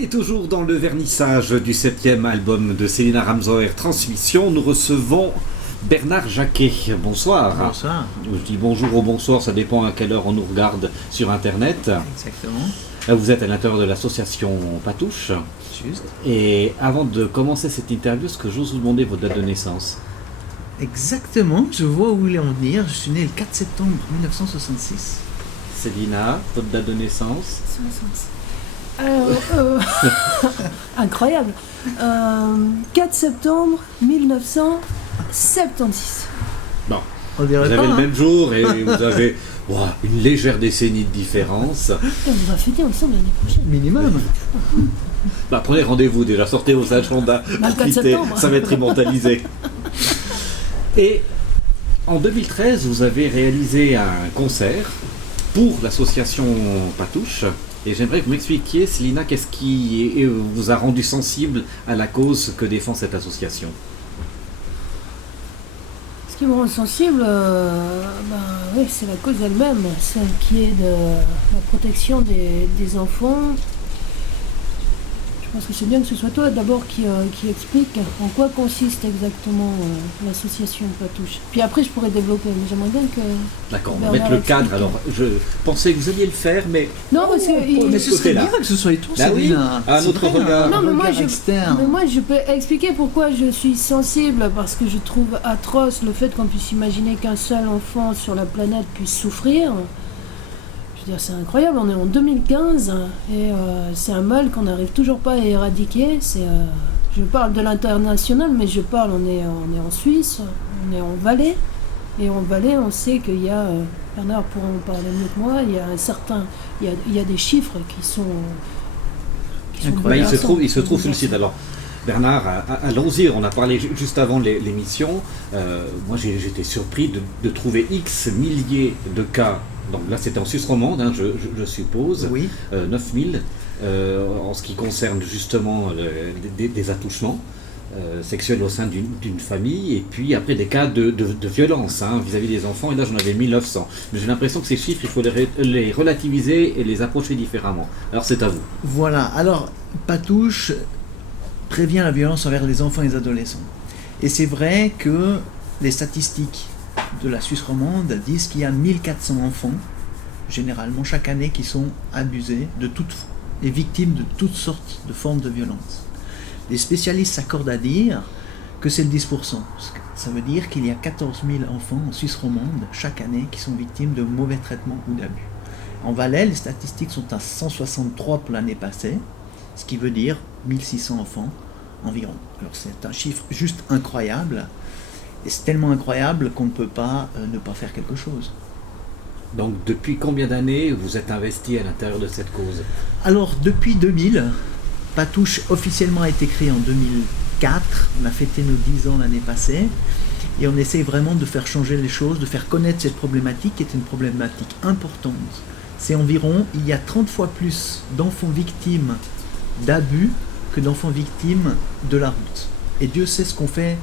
Et toujours dans le vernissage du 7e album de Célina Ramsoer, Transmission, nous recevons Bernard Jacquet. Bonsoir. Bonsoir. Je dis bonjour ou bonsoir, ça dépend à quelle heure on nous regarde sur Internet. Exactement. Vous êtes à l'intérieur de l'association Patouche. Juste. Et avant de commencer cette interview, est-ce que j'ose vous demander votre date de naissance? Exactement, je vois où vous voulez en venir. Je suis né le 4 septembre 1966. Célina, votre date de naissance? 66. Incroyable. 4 septembre 1976. Bon, On vous dirait avez pas, le hein. même jour et vous avez une légère décennie de différence. Et on va fêter ensemble l'année prochaine. Minimum. Prenez rendez-vous déjà, sortez vos agendas, Le 4 profitez, septembre. ça va être immortalisé. Et en 2013, vous avez réalisé un concert pour l'association Patouche. Et j'aimerais que vous m'expliquiez, Célina, qu'est-ce qui vous a rendu sensible à la cause que défend cette association? Ce qui me rend sensible, oui, c'est la cause elle-même, celle qui est de la protection des enfants. Je pense que c'est bien que ce soit toi d'abord qui explique en quoi consiste exactement l'association Patouche. Puis après, je pourrais développer, mais j'aimerais bien que... D'accord, on va Bernard mettre le cadre. explique. Alors, je pensais que vous alliez le faire, mais Non, parce que... Mais ce serait là. bien que ce soit toi, Bah oui, Célina. à notre C'est vrai, regard. un Non, mais moi, regard externe. Mais moi, je peux expliquer pourquoi je suis sensible, parce que je trouve atroce le fait qu'on puisse imaginer qu'un seul enfant sur la planète puisse souffrir. Je veux dire, c'est incroyable, on est en 2015, et c'est un mal qu'on n'arrive toujours pas à éradiquer. Je parle de l'international, mais on est en Suisse, on est en Valais, et en Valais, on sait qu'il y a, Bernard pourra en parler mieux que moi, il y a des chiffres qui sont Incroyable. il se trouve sur le site. Alors, Bernard, allons-y, on a parlé juste avant l'émission. Moi, j'étais surpris de trouver X milliers de cas. Donc là, c'était en Suisse romande, je suppose. Oui. 9000 en ce qui concerne justement des attouchements sexuels au sein d'une famille. Et puis après, des cas de violence vis-à-vis des enfants. Et là, j'en avais 1900. Mais j'ai l'impression que ces chiffres, il faut les relativiser et les approcher différemment. Alors, c'est à vous. Voilà, alors Patouche prévient la violence envers les enfants et les adolescents. Et c'est vrai que les statistiques de la Suisse romande disent qu'il y a 1400 enfants, généralement chaque année, qui sont abusés et victimes de toutes sortes de formes de violence. Les spécialistes s'accordent à dire que c'est le 10%. Ça veut dire qu'il y a 14 000 enfants en Suisse romande chaque année qui sont victimes de mauvais traitements ou d'abus. En Valais, les statistiques sont à 163 pour l'année passée, ce qui veut dire 1600 enfants environ. Alors c'est un chiffre juste incroyable, et c'est tellement incroyable qu'on ne peut pas ne pas faire quelque chose. Donc, depuis combien d'années vous êtes investi à l'intérieur de cette cause? Alors depuis 2000, Patouche officiellement a été créé en 2004, on a fêté nos 10 ans l'année passée, et on essaye vraiment de faire changer les choses, de faire connaître cette problématique qui est une problématique importante. C'est environ, il y a 30 fois plus d'enfants victimes d'abus que d'enfants victimes de la route. Et Dieu sait ce qu'on fait,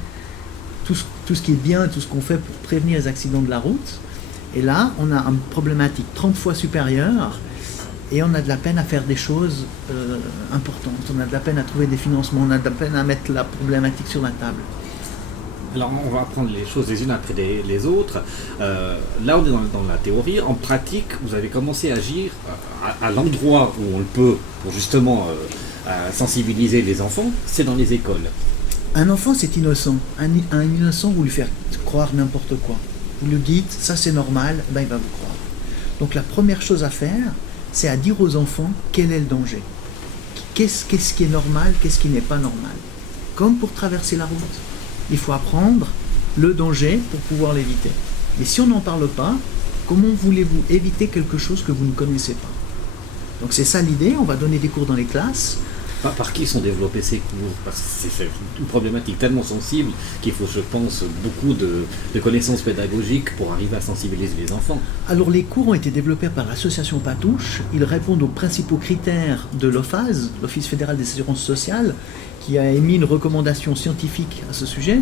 tout ce qui est bien, tout ce qu'on fait pour prévenir les accidents de la route. Et là, on a une problématique 30 fois supérieure, et on a de la peine à faire des choses importantes. On a de la peine à trouver des financements, on a de la peine à mettre la problématique sur la table. Alors, on va prendre les choses les unes après les autres. Là, on est dans la théorie. En pratique, vous avez commencé à agir à l'endroit où on le peut pour justement sensibiliser les enfants, c'est dans les écoles. Un enfant, c'est innocent. Un innocent, vous lui faites croire n'importe quoi. Vous le dites, ça c'est normal, il va vous croire. Donc la première chose à faire, c'est à dire aux enfants quel est le danger. Qu'est-ce qui est normal, qu'est-ce qui n'est pas normal. Comme pour traverser la route. Il faut apprendre le danger pour pouvoir l'éviter. Mais si on n'en parle pas, comment voulez-vous éviter quelque chose que vous ne connaissez pas? Donc c'est ça l'idée, on va donner des cours dans les classes. Par qui sont développés ces cours? Parce que c'est une problématique tellement sensible qu'il faut, je pense, beaucoup de connaissances pédagogiques pour arriver à sensibiliser les enfants. Alors les cours ont été développés par l'association Patouche. Ils répondent aux principaux critères de l'OFAS, l'Office fédéral des assurances sociales, qui a émis une recommandation scientifique à ce sujet.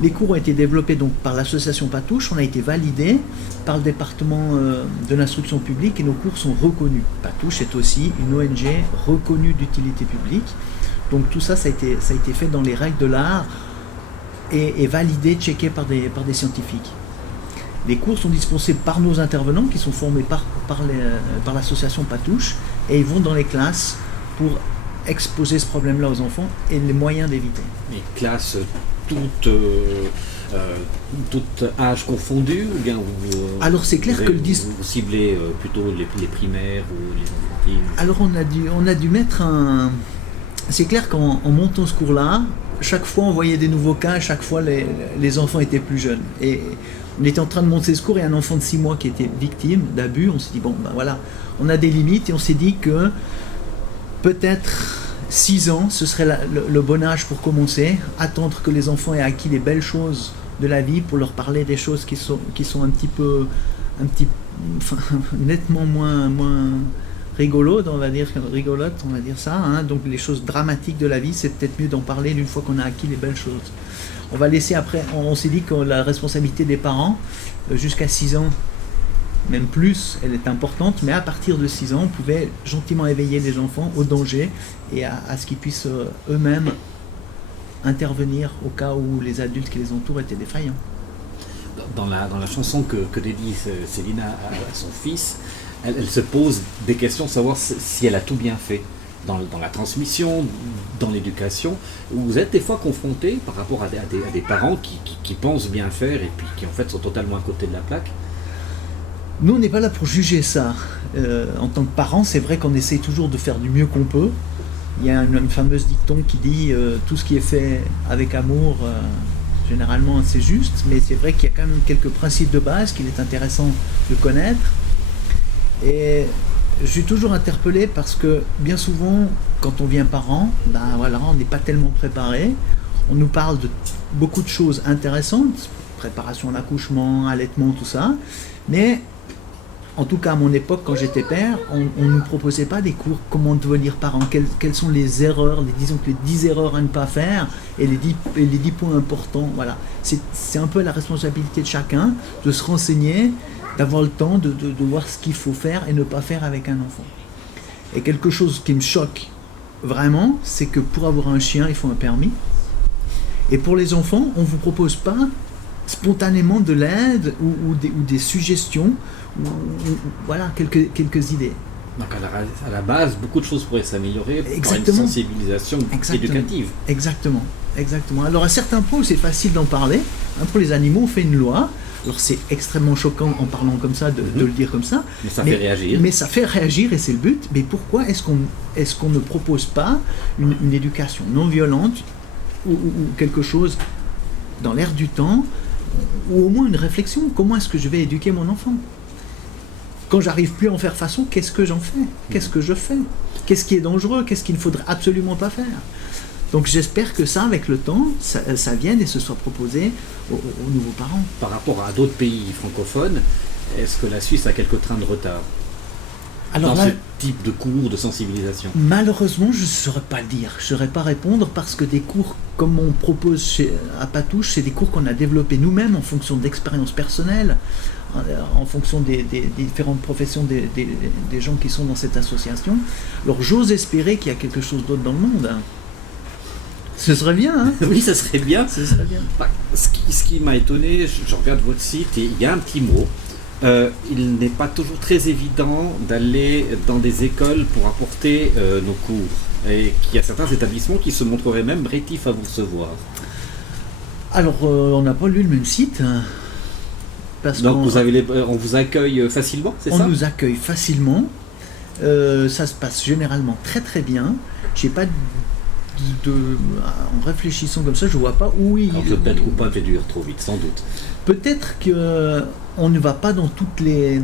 Les cours ont été développés donc par l'association Patouche, on a été validés par le département de l'instruction publique et nos cours sont reconnus. Patouche est aussi une ONG reconnue d'utilité publique. Donc tout ça, ça a été fait dans les règles de l'art et validé, checké par des scientifiques. Les cours sont dispensés par nos intervenants qui sont formés par l'association Patouche et ils vont dans les classes pour exposer ce problème-là aux enfants et les moyens d'éviter. Les classes toutes âges confondus ou bien alors c'est clair que vous ciblez plutôt les primaires ou les enfantines? Alors on a dû mettre un... C'est clair qu'en montant ce cours-là, chaque fois on voyait des nouveaux cas, chaque fois les enfants étaient plus jeunes. Et on était en train de monter ce cours et un enfant de 6 mois qui était victime d'abus, on s'est dit bon ben voilà, on a des limites et on s'est dit que peut-être 6 ans, ce serait le bon âge pour commencer, attendre que les enfants aient acquis les belles choses de la vie pour leur parler des choses qui sont nettement moins rigolotes, on va dire ça, hein. Donc les choses dramatiques de la vie, c'est peut-être mieux d'en parler une fois qu'on a acquis les belles choses. On va laisser après, on s'est dit que la responsabilité des parents, jusqu'à 6 ans, même plus, elle est importante, mais à partir de 6 ans, on pouvait gentiment éveiller les enfants au danger et à ce qu'ils puissent eux-mêmes intervenir au cas où les adultes qui les entourent étaient défaillants. Dans la chanson que dédie Célina à son fils, elle se pose des questions, savoir si elle a tout bien fait dans la transmission, dans l'éducation. Vous êtes des fois confrontés par rapport à des parents qui pensent bien faire et puis qui en fait sont totalement à côté de la plaque? Nous, on n'est pas là pour juger ça. En tant que parents, c'est vrai qu'on essaye toujours de faire du mieux qu'on peut. Il y a une fameuse dicton qui dit tout ce qui est fait avec amour, généralement c'est juste, mais c'est vrai qu'il y a quand même quelques principes de base qu'il est intéressant de connaître. Et je suis toujours interpellé parce que bien souvent, quand on vient parent, ben voilà, on n'est pas tellement préparé. On nous parle de beaucoup de choses intéressantes, préparation à l'accouchement, allaitement, tout ça, mais en tout cas à mon époque, quand j'étais père, on ne nous proposait pas des cours comment devenir parent, quelles sont les erreurs, disons que les 10 erreurs à ne pas faire et les 10 points importants. Voilà. C'est un peu la responsabilité de chacun de se renseigner, d'avoir le temps de voir ce qu'il faut faire et ne pas faire avec un enfant. Et quelque chose qui me choque vraiment, c'est que pour avoir un chien, il faut un permis. Et pour les enfants, on ne vous propose pas spontanément de l'aide ou des suggestions, voilà, quelques idées. Donc à la base, beaucoup de choses pourraient s'améliorer par une sensibilisation éducative. Exactement. Alors à certains points, c'est facile d'en parler. Hein, pour les animaux, on fait une loi. Alors c'est extrêmement choquant en parlant comme ça, de le dire comme ça. Mais ça fait réagir. Mais ça fait réagir et c'est le but. Mais pourquoi est-ce qu'on ne propose pas une éducation non violente ou quelque chose dans l'air du temps, ou au moins une réflexion? Comment est-ce que je vais éduquer mon enfant? Quand j'arrive plus à en faire façon, qu'est-ce que j'en fais? Qu'est-ce que je fais? Qu'est-ce qui est dangereux? Qu'est-ce qu'il ne faudrait absolument pas faire? Donc j'espère que ça, avec le temps, ça vienne et se soit proposé aux nouveaux parents. Par rapport à d'autres pays francophones, est-ce que la Suisse a quelques trains de retard dans ce type de cours de sensibilisation? Malheureusement, je ne saurais pas le dire. Je ne saurais pas répondre parce que des cours comme on propose à Patouche, c'est des cours qu'on a développés nous-mêmes en fonction d'expériences personnelles, en fonction des différentes professions des gens qui sont dans cette association. Alors j'ose espérer qu'il y a quelque chose d'autre dans le monde. Hein. Ce serait bien, hein? Oui, ça serait bien. Ce serait bien. Ce qui m'a étonné, je regarde votre site et il y a un petit mot. Il n'est pas toujours très évident d'aller dans des écoles pour apporter nos cours. Et qu'il y a certains établissements qui se montreraient même rétifs à vous recevoir. Alors, on n'a pas lu le même site. Hein, donc on vous accueille facilement, c'est ça? On nous accueille facilement. Ça se passe généralement très très bien. J'ai pas en réfléchissant comme ça, je vois pas où il... Alors peut-être ou pas fait dur trop vite, sans doute. Peut-être qu'on ne va pas dans tous les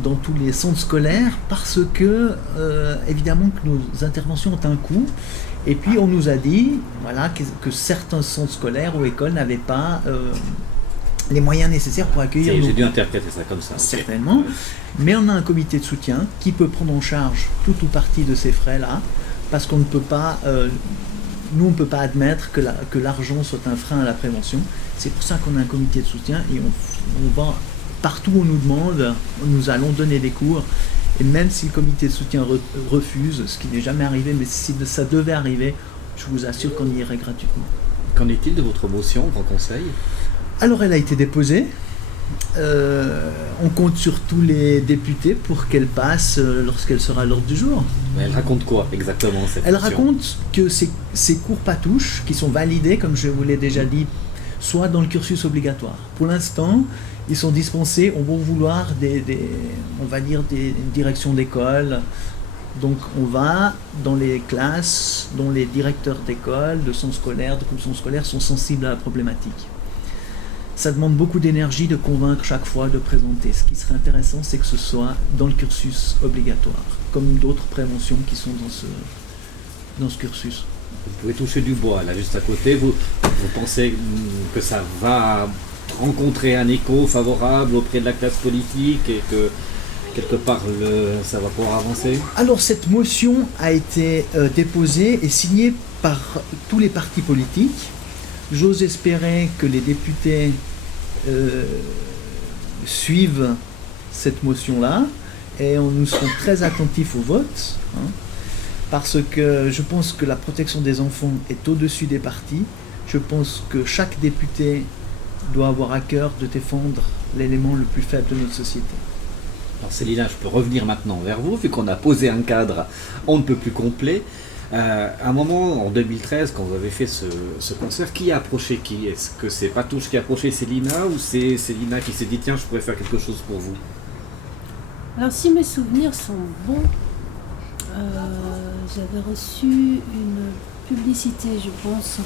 centres scolaires parce que, évidemment, que nos interventions ont un coût. Et puis on nous a dit voilà, que certains centres scolaires ou écoles n'avaient pas les moyens nécessaires pour accueillir... J'ai dû interpréter ça comme ça. Certainement. Okay. Mais on a un comité de soutien qui peut prendre en charge tout ou partie de ces frais-là parce qu'on ne peut pas... nous, on ne peut pas admettre que l'argent soit un frein à la prévention. C'est pour ça qu'on a un comité de soutien et on va partout où on nous demande, nous allons donner des cours. Et même si le comité de soutien refuse, ce qui n'est jamais arrivé, mais si ça devait arriver, je vous assure qu'on y irait gratuitement. Qu'en est-il de votre motion, Grand Conseil ? Alors elle a été déposée. On compte sur tous les députés pour qu'elle passe lorsqu'elle sera à l'ordre du jour. Elle raconte quoi exactement cette Elle motion ? raconte que ces cours patouches, qui sont validés, comme je vous l'ai déjà dit, soient dans le cursus obligatoire. Pour l'instant, ils sont dispensés au bon vouloir on va dire des directions d'école. Donc on va dans les classes dont les directeurs d'école, de centres scolaires, de commissions scolaires sont sensibles à la problématique. Ça demande beaucoup d'énergie de convaincre chaque fois, de présenter. Ce qui serait intéressant, c'est que ce soit dans le cursus obligatoire, comme d'autres préventions qui sont dans ce cursus. Vous pouvez toucher du bois, là, juste à côté. Vous pensez que ça va rencontrer un écho favorable auprès de la classe politique et que, quelque part, ça va pouvoir avancer ? Alors, cette motion a été déposée et signée par tous les partis politiques. J'ose espérer que les députés suivent cette motion-là et nous serons très attentifs au vote, parce que je pense que la protection des enfants est au-dessus des partis. Je pense que chaque député doit avoir à cœur de défendre l'élément le plus faible de notre société. Alors Célina, je peux revenir maintenant vers vous, vu qu'on a posé un cadre on ne peut plus complet. À un moment, en 2013, quand vous avez fait ce concert, qui a approché qui ? Est-ce que c'est Patouche qui a approché Célina ou c'est Célina qui s'est dit tiens, je pourrais faire quelque chose pour vous ? Alors si mes souvenirs sont bons, j'avais reçu une publicité, je pense,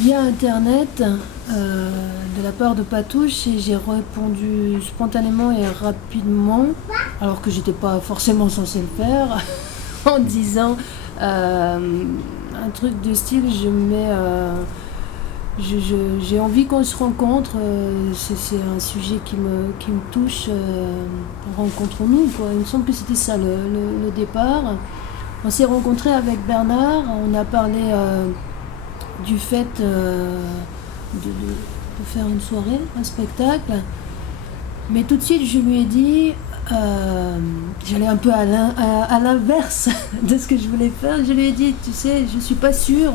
via Internet de la part de Patouche et j'ai répondu spontanément et rapidement, alors que j'étais pas forcément censée le faire, en disant un truc de style, j'ai envie qu'on se rencontre, c'est un sujet qui me touche, rencontrons-nous, quoi. Il me semble que c'était ça le départ. On s'est rencontrés avec Bernard, on a parlé du fait de faire une soirée, un spectacle, mais tout de suite je lui ai dit, j'allais un peu à l'inverse de ce que je voulais faire. Je lui ai dit, tu sais, je suis pas sûre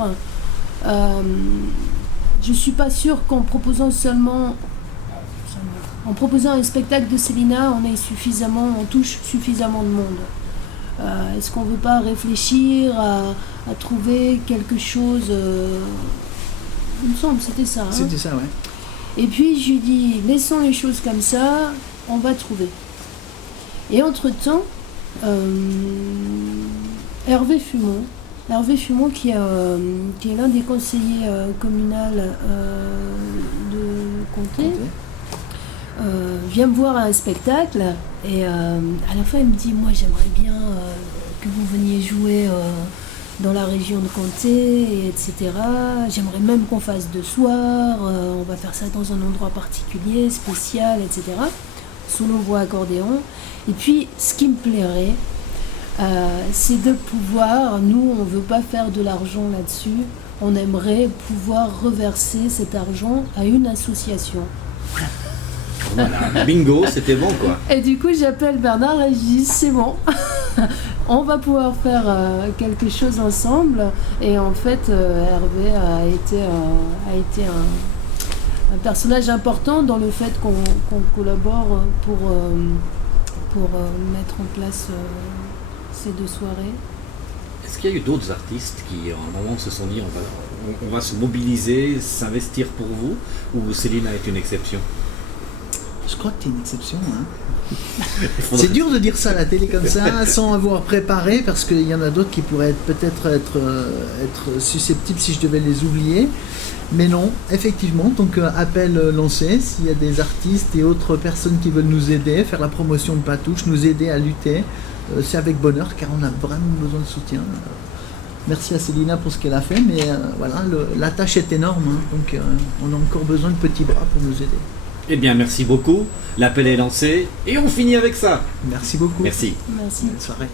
qu'en proposant un spectacle de Célina, on touche suffisamment de monde. Est-ce qu'on veut pas réfléchir à trouver quelque chose, il me semble, c'était ça. C'était ça, ouais. Et puis je lui dis, laissons les choses comme ça, on va trouver. Et entre-temps, Hervé Fumon, qui est l'un des conseillers communaux de Comté, vient me voir à un spectacle et à la fin il me dit, moi j'aimerais bien que vous veniez jouer dans la région de Comté, etc. J'aimerais même qu'on fasse 2 soirs, on va faire ça dans un endroit particulier, spécial, etc. Solo voix accordéon. Et puis, ce qui me plairait, c'est de pouvoir, nous, on ne veut pas faire de l'argent là-dessus, on aimerait pouvoir reverser cet argent à une association. Voilà, bingo, c'était bon, quoi. Et du coup, j'appelle Bernard et je dis, c'est bon, on va pouvoir faire quelque chose ensemble. Et en fait, Hervé a été un personnage important dans le fait qu'on collabore pour mettre en place ces 2 soirées. Est-ce qu'il y a eu d'autres artistes qui, à un moment, se sont dit on va se mobiliser, s'investir pour vous, ou Célina est une exception ? Je crois que tu es une exception. C'est dur de dire ça à la télé comme ça, sans avoir préparé, parce qu'il y en a d'autres qui pourraient peut-être être susceptibles si je devais les oublier. Mais non, effectivement, donc appel lancé, s'il y a des artistes et autres personnes qui veulent nous aider, faire la promotion de Patouche, nous aider à lutter, c'est avec bonheur, car on a vraiment besoin de soutien. Merci à Célina pour ce qu'elle a fait, mais voilà, la tâche est énorme, donc on a encore besoin de petits bras pour nous aider. Eh bien, merci beaucoup. L'appel est lancé et on finit avec ça. Merci beaucoup. Merci. Merci. Bonne soirée.